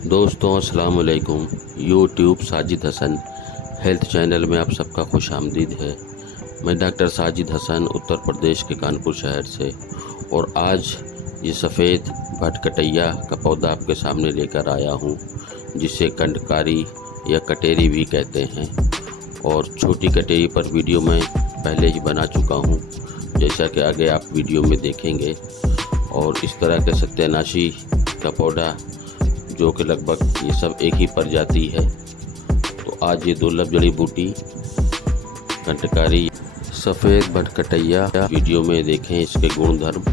दोस्तों अस्सलाम वालेकुम। YouTube Sajid Hasan health channel में आप सबका खुश आमदीद है। मैं डॉक्टर साजिद हसन उत्तर प्रदेश के कानपुर शहर से, और आज ये सफ़ेद भटकटैया का पौधा आपके सामने लेकर आया हूँ, जिसे कंडकारी या कटेरी भी कहते हैं। और छोटी कटेरी पर वीडियो मैं पहले ही बना चुका हूँ, जैसा कि आगे आप वीडियो में देखेंगे। और इस तरह के सत्यानाशी का पौधा जो कि लगभग ये सब एक ही प्रजाति है। तो आज ये दुर्लभ जड़ी बूटी कंटकारी सफ़ेद भटकटैया वीडियो में देखें। इसके गुणधर्म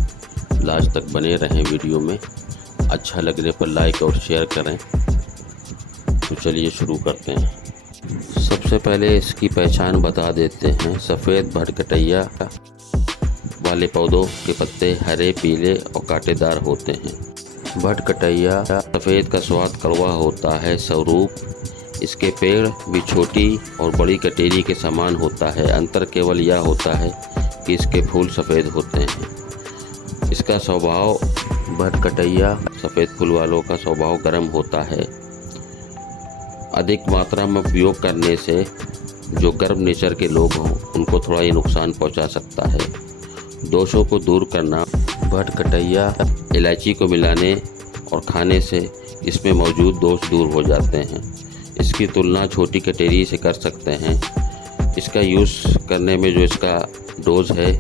लास्ट तक बने रहें वीडियो में। अच्छा लगने पर लाइक और शेयर करें। तो चलिए शुरू करते हैं। सबसे पहले इसकी पहचान बता देते हैं। सफ़ेद भटकटैया वाले पौधों के पत्ते हरे, पीले और कांटेदार होते हैं। भटकटैया सफ़ेद का स्वाद कड़वा होता है। स्वरूप इसके पेड़ भी छोटी और बड़ी कटेरी के समान होता है। अंतर केवल यह होता है कि इसके फूल सफ़ेद होते हैं। इसका स्वभाव भटकटैया सफ़ेद फूल वालों का स्वभाव गर्म होता है। अधिक मात्रा में उपयोग करने से जो गर्म नेचर के लोग हों उनको थोड़ा ये नुकसान पहुंचा सकता है। दोषों को दूर करना। भटकटैया इलायची को मिलाने और खाने से इसमें मौजूद दोष दूर हो जाते हैं। इसकी तुलना छोटी कटेरी से कर सकते हैं। इसका यूज़ करने में जो इसका डोज है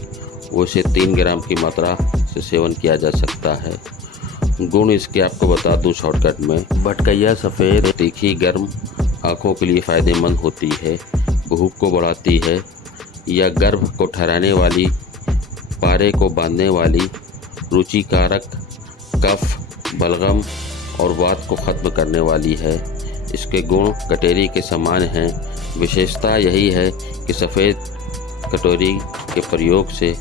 वो इसे 3 ग्राम की मात्रा से सेवन किया जा सकता है। गुण इसके आपको बता दूं शॉर्टकट में। भटकैया सफ़ेद, तीखी, गर्म, आँखों के लिए फ़ायदेमंद होती है। भूख को बढ़ाती है या गर्भ को ठहराने वाली, पारे को बांधने वाली, रुचिकारक, कफ, बलगम और वात को ख़त्म करने वाली है। इसके गुण कटेरी के समान हैं। विशेषता यही है कि सफ़ेद कटोरी के प्रयोग से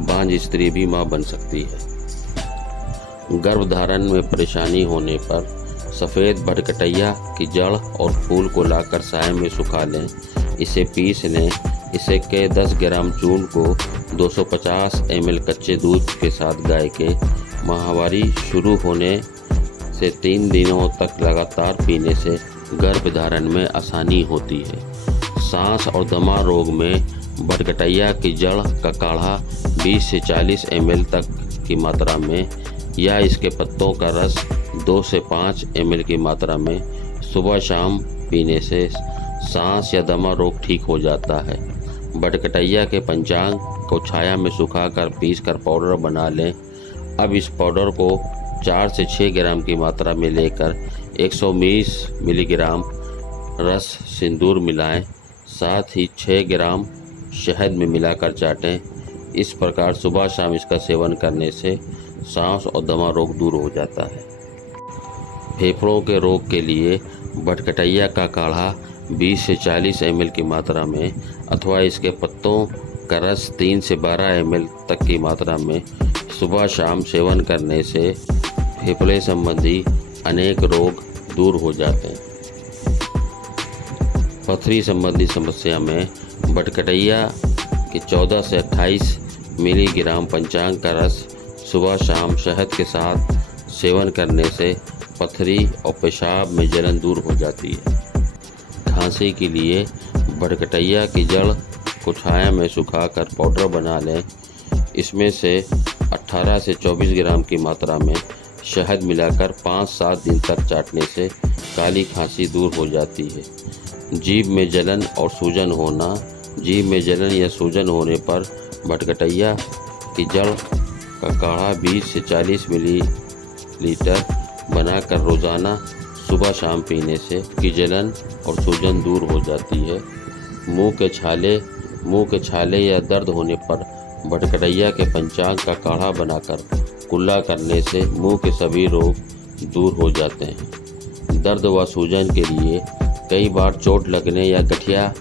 बांझ स्त्री भी मां बन सकती है। गर्भधारण में परेशानी होने पर सफ़ेद भटकटैया की जड़ और फूल को लाकर साए में सुखा लें। इसे पीस लें। इसे के 10 ग्राम चूर्ण को 250 ml कच्चे दूध के साथ गाय के माहवारी शुरू होने से 3 दिनों तक लगातार पीने से गर्भधारण में आसानी होती है। सांस और दमा रोग में भटकटैया की जड़ का काढ़ा 20 से 40 ml तक की मात्रा में या इसके पत्तों का रस 2 से 5 ml की मात्रा में सुबह शाम पीने से सांस या दमा रोग ठीक हो जाता है। भटकटैया के पंचांग को छाया में सुखाकर पीसकर पाउडर बना लें। अब इस पाउडर को 4 से 6 ग्राम की मात्रा में लेकर 120 मिलीग्राम रस सिंदूर मिलाएं। साथ ही 6 ग्राम शहद में मिलाकर चाटें। इस प्रकार सुबह शाम इसका सेवन करने से सांस और दमा रोग दूर हो जाता है। फेफड़ों के रोग के लिए भटकटैया का काढ़ा 20 से 40 ml की मात्रा में अथवा इसके पत्तों का रस 3 से 12 ml तक की मात्रा में सुबह शाम सेवन करने से फेफड़े संबंधी अनेक रोग दूर हो जाते हैं। पथरी संबंधी समस्या में भटकटैया के 14 से 28 मिलीग्राम पंचांग का रस सुबह शाम शहद के साथ सेवन करने से पथरी और पेशाब में जलन दूर हो जाती है। खांसी के लिए भटकटैया की जड़ को छाया में सुखाकर पाउडर बना लें। इसमें से 18 से 24 ग्राम की मात्रा में शहद मिलाकर 5-7 दिन तक चाटने से काली खांसी दूर हो जाती है। जीभ में जलन और सूजन होना। जीभ में जलन या सूजन होने पर भटकटैया की जड़ का काढ़ा 20 से 40 मिलीलीटर बनाकर रोज़ाना सुबह शाम पीने से की जलन और सूजन दूर हो जाती है। मुंह के छाले या दर्द होने पर भटकटैया के पंचांग का काढ़ा बनाकर कुल्ला करने से मुंह के सभी रोग दूर हो जाते हैं। दर्द व सूजन के लिए कई बार चोट लगने या गठिया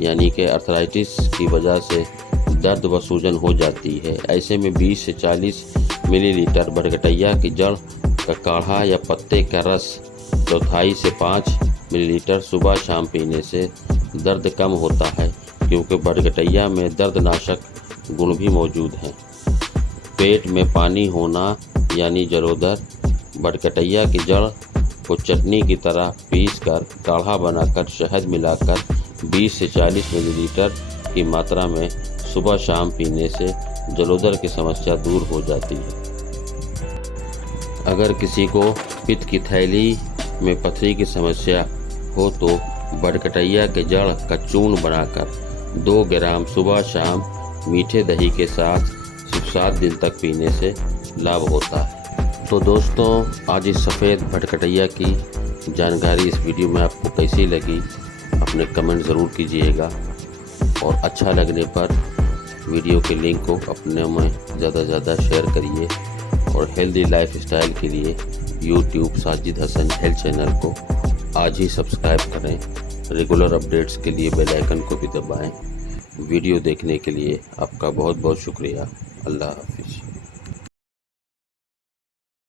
यानी कि अर्थराइटिस की वजह से दर्द व सूजन हो जाती है। ऐसे में 20 से 40 मिलीलीटर भटकटैया की जड़ का काढ़ा या पत्ते का रस 4 से 5 मिलीलीटर सुबह शाम पीने से दर्द कम होता है, क्योंकि भटकटैया में दर्दनाशक गुण भी मौजूद हैं। पेट में पानी होना यानी जलोदर। भटकटैया की जड़ को चटनी की तरह पीसकर काढ़ा बनाकर शहद मिलाकर 20 से 40 मिलीलीटर की मात्रा में सुबह शाम पीने से जलोदर की समस्या दूर हो जाती है। अगर किसी को पित्त की थैली में पथरी की समस्या हो तो बरकटैया के जड़ का चूर्ण बनाकर 2 ग्राम सुबह शाम मीठे दही के साथ सिर्फ 7 दिन तक पीने से लाभ होता है। तो दोस्तों, आज इस सफ़ेद भटकटैया की जानकारी इस वीडियो में आपको कैसी लगी अपने कमेंट ज़रूर कीजिएगा, और अच्छा लगने पर वीडियो के लिंक को अपने में ज़्यादा से ज़्यादा शेयर करिए, और हेल्दी लाइफ स्टाइल के लिए YouTube Sajid Hasan health channel को आज ही सब्सक्राइब करें। रेगुलर अपडेट्स के लिए बेल आइकन को भी दबाएं। वीडियो देखने के लिए आपका बहुत बहुत शुक्रिया। अल्लाह हाफिज़।